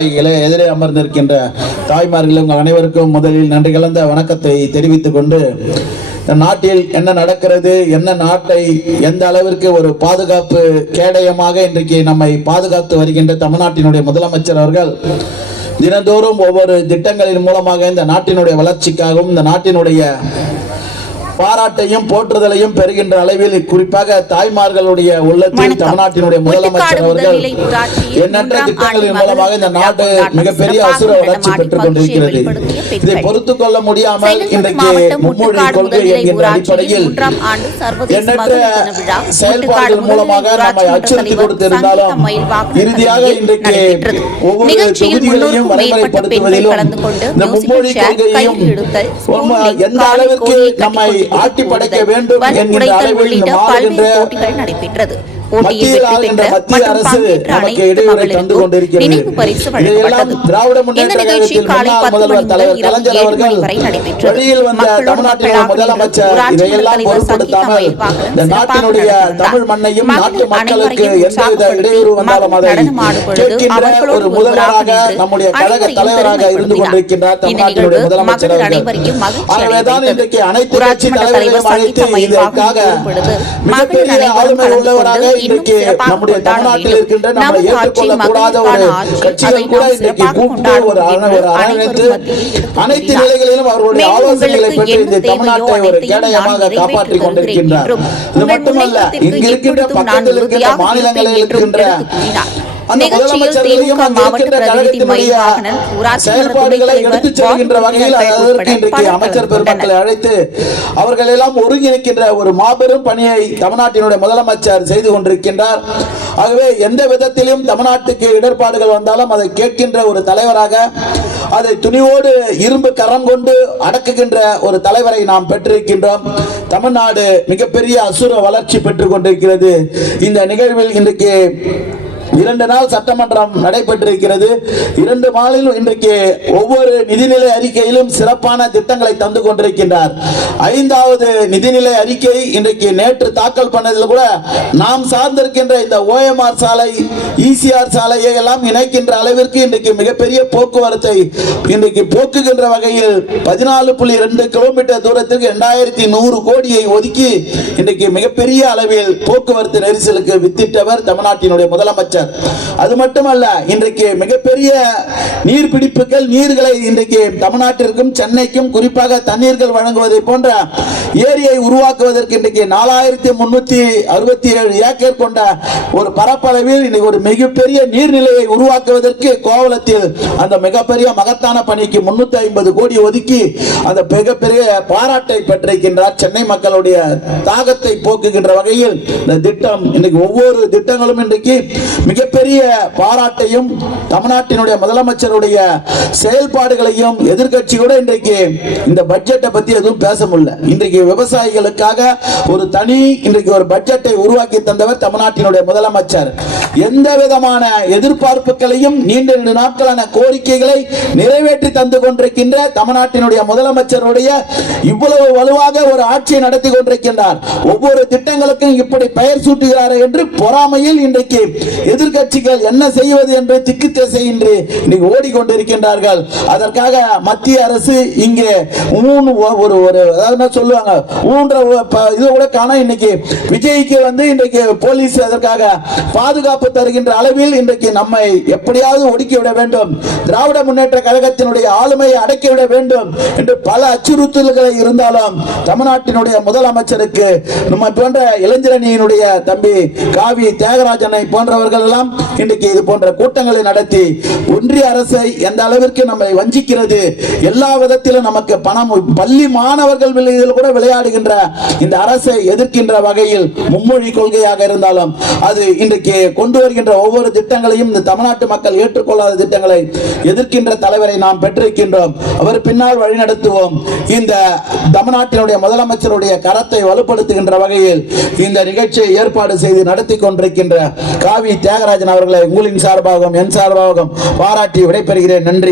எதிரே அமர்ந்திருக்கின்ற தாய்மார்கள் உங்கள் அனைவருக்கும் முதலில் நன்றி கலந்த வணக்கத்தை தெரிவித்துக் கொண்டு, நாட்டில் என்ன நடக்கிறது, என்ன நாட்டை எந்த அளவிற்கு ஒரு பாதுகாப்பு கேடயமாக இன்றைக்கு நம்மை பாதுகாத்து வருகின்ற தமிழ்நாட்டினுடைய முதலமைச்சர் அவர்கள் தினந்தோறும் ஒவ்வொரு திட்டங்களின் மூலமாக இந்த நாட்டினுடைய வளர்ச்சிக்காகவும் இந்த நாட்டினுடைய பாராட்டையும் போற்றுதலையும் பெறுகின்ற அளவில் குறிப்பாக தாய்மார்களுடைய உள்ளத்தில் தமிழ்நாட்டினுடைய முதலமைச்சர் அவர்கள் எண்ணற்ற திட்டங்களின் மூலமாக இந்த நாடு மிகப்பெரிய அசுர வளர்ச்சி பெற்றுக் கொண்டிருக்கிறது. இதை பொறுத்துக் கொள்ள முடியாமல் இன்றைக்கு மும்மொழி கொள்கை என்கின்ற அடிப்படையில் எண்ணற்ற செயல்பாடுகள் மூலமாக நம்மை அச்சுறுத்தி கொடுத்திருந்தாலும் இறுதியாக இன்றைக்கு ஒவ்வொரு தொகுதிகளையும் வரைமுறைப்படுத்துவதிலும் இந்த மும்மொழி கொள்கையையும் எந்த அளவிற்கு நம்மை ஆட்டி படைக்க வேண்டும் என்கின்ற அளவில் நடைபெற்றது. மத்திய அரசு நமக்கு இடையூறை தந்து கொண்டிருக்கிறது. இதையெல்லாம் திராவிட முன்னேற்ற கழகத்தின் முன்னாள் முதல்வர் தலைவர் கலைஞர் அவர்கள் வெளியில் வந்த தமிழ்நாட்டினுடைய முதலமைச்சர் இதையெல்லாம் பொருட்படுத்தாமல் இந்த நாட்டினுடைய தமிழ் மண்ணையும் நாட்டு மக்களுக்கு எந்தவித இடையூறு வந்தாலும் அதை கேட்கின்ற ஒரு முதல்வராக நம்முடைய கழக தலைவராக இருந்து கொண்டிருக்கின்றார் தமிழ்நாட்டினுடைய முதலமைச்சர் அவர்கள். ஆகவேதான் இன்றைக்கு அனைத்து கட்சி தலைவர்களையும் அழைத்து இதற்காக மிகப்பெரிய ஆளுமை உள்ளவராக இன்றைக்கு நம்முடைய தமிழ்நாட்டில் இருக்கின்ற நம்மை ஏற்றுக்கொள்ளக்கூடாத ஒரு கட்சிகள் கூட இன்றைக்கு கூப்பிட்டு ஒரு அரவணைத்து அனைத்து நிலைகளிலும் அவர்களுடைய ஆலோசனைகளை பெற்று இந்த தமிழ்நாட்டை ஒரு கேடயமாக காப்பாற்றிக் கொண்டிருக்கின்றார். இது மட்டுமல்ல, இங்கு இருக்கின்ற பக்கத்தில் இருக்கின்ற மாநிலங்களில் இருக்கின்ற அந்த முதலமைச்சர்களையும் அங்கு இருக்கின்ற கழகத்தினுடைய செயல்பாடுகளை எடுத்துச் செல்கின்ற வகையில் அதற்கு இன்றைக்கு அமைச்சர் பெருமக்களை அழைத்து அவர்கள் எல்லாம் ஒருங்கிணைக்கின்ற ஒரு மாபெரும் பணியை தமிழ்நாட்டினுடைய முதலமைச்சர் செய்து கொண்டிருக்கின்றார். ஆகவே எந்த விதத்திலும் தமிழ்நாட்டுக்கு இடர்பாடுகள் வந்தாலும் அதை கேட்கின்ற ஒரு தலைவராக, அதை துணிவோடு இரும்பு கரம் கொண்டு அடக்குகின்ற ஒரு தலைவரை நாம் பெற்றிருக்கின்றோம். தமிழ்நாடு மிகப்பெரிய அசுர வளர்ச்சி பெற்றுக் கொண்டிருக்கிறது. இந்த நிகழ்வில் இன்றைக்கு 2 நாள் சட்டமன்றம் நடைபெற்றிருக்கிறது. 2 நாளிலும் இன்றைக்கு ஒவ்வொரு நிதிநிலை அறிக்கையிலும் சிறப்பான திட்டங்களை தந்து கொண்டிருக்கின்றார். 5வது நிதிநிலை அறிக்கை இன்றைக்கு நேற்று தாக்கல் பண்ணதில் கூட நாம் சார்ந்திருக்கின்ற இந்த OMR சாலை, ECR சாலையை எல்லாம் இணைக்கின்ற அளவிற்கு இன்றைக்கு மிகப்பெரிய போக்குவரத்தை இன்றைக்கு போக்குகின்ற வகையில் 14.2 கிலோமீட்டர் தூரத்திற்கு 2100 கோடியை ஒதுக்கி இன்றைக்கு மிகப்பெரிய அளவில் போக்குவரத்து நெரிசலுக்கு வித்திட்டவர் தமிழ்நாட்டினுடைய முதலமைச்சர். அது மட்டுமல்ல, இன்றைக்கு மிகப்பெரிய நீர்பிடிப்புகள், நீர்களை இன்றைக்கு தமிழ்நாட்டிற்கும் சென்னைக்கும் குறிப்பாக தண்ணீர்கள் வழங்குவதை போன்ற ஏரியை உருவாக்குவதற்கு இன்றைக்கு 4367 ஏக்கர் கொண்ட ஒரு பரப்பளவில் இன்னைக்கு ஒரு மிகப்பெரிய நீர்நிலையை உருவாக்குவதற்கு கோவளத்தில் அந்த மிகப்பெரிய மகத்தான பணிக்கு 350 கோடி ஒதுக்கி அந்த மிகப்பெரிய பாராட்டை பெற்றிருக்கின்றார். சென்னை மக்களுடைய தாகத்தை போக்குகின்ற வகையில் இந்த திட்டம் இன்றைக்கு ஒவ்வொரு திட்டங்களும் இன்றைக்கு மிகப்பெரிய பாராட்டையும் தமிழ்நாட்டினுடைய முதலமைச்சருடைய செயல்பாடுகளையும் எதிர்கட்சியோட இன்றைக்கு இந்த பட்ஜெட்டை பத்தி எதுவும் பேச முடியல. இன்றைக்கு விவசாயிகளுக்காக ஒரு தனி இன்றைக்கு ஒரு பட்ஜெட்டை உருவாக்கி தந்தவர் தமிழ்நாட்டினுடைய முதலமைச்சர். எந்த விதமான எதிர்பார்ப்புகளையும் நீண்ட நாட்களான கோரிக்கைகளை நிறைவேற்றி தந்து கொண்டிருக்கின்ற தமிழ்நாட்டினுடைய முதலமைச்சருடைய இவ்வளவு வலுவாக ஒரு ஆட்சியை நடத்தி கொண்டிருக்கின்றார். ஒவ்வொரு திட்டங்களுக்கும் இப்படி பெயர் சூட்டுகிறார் என்று பொறாமையில் இன்றைக்கு எதிர்கட்சிகள் என்ன செய்வது என்று திக்கு திசையின்றி இன்னைக்கு ஓடிக்கொண்டிருக்கின்றார்கள். அதற்காக மத்திய அரசு இங்கே சொல்லுவாங்க இது கூட காண இன்னைக்கு விஜய்க்கு வந்து இன்றைக்கு போலீஸ் அதற்காக பாதுகாப்பு தருகின்ற அளவில் இன்றைக்கு நம்மை எப்படியாவது ஒடுக்கிவிட வேண்டும், திராவிட முன்னேற்ற கழகத்தினுடைய ஆளுமையை அடக்கிவிட வேண்டும் என்று பல அச்சுறுத்தல்களை இருந்தாலும் தமிழ்நாட்டினுடைய முதலமைச்சருக்கு நம்ம போன்ற இளைஞரணியினுடைய தம்பி காவி தியாகராஜனை போன்றவர்கள் எல்லாம் இன்றைக்கு இது போன்ற கூட்டங்களை நடத்தி ஒன்றிய அரசை எந்த அளவிற்கு நம்மை வஞ்சிக்கிறது, எல்லா விதத்திலும் நமக்கு பணம், பள்ளி மாணவர்கள் கூட விளையாடுகின்ற இந்த அரசை எதிர்க்கின்ற வகையில் மும்மொழி கொள்கையாக இருந்தாலும் அது இன்றைக்கு கொண்டு வருகின்ற ஒவ்வொரு திட்டங்களையும் இந்த தமிழ்நாட்டு மக்கள் ஏற்றுக்கொள்ளாத திட்டங்களை எதிர்க்கின்ற தலைவரை நாம் பெற்றிருக்கின்றோம். அவர் பின்னால் வழிநடத்துவோம். இந்த தமிழ்நாட்டினுடைய முதலமைச்சருடைய கரத்தை வலுப்படுத்துகின்ற வகையில் இந்த நிகழ்ச்சியை ஏற்பாடு செய்து நடத்தி கொண்டிருக்கின்ற காவி தியாகராஜன் அவர்களை உங்களின் சார்பாகவும் என் சார்பாகவும் பாராட்டி விடைபெறுகிறேன். நன்றி.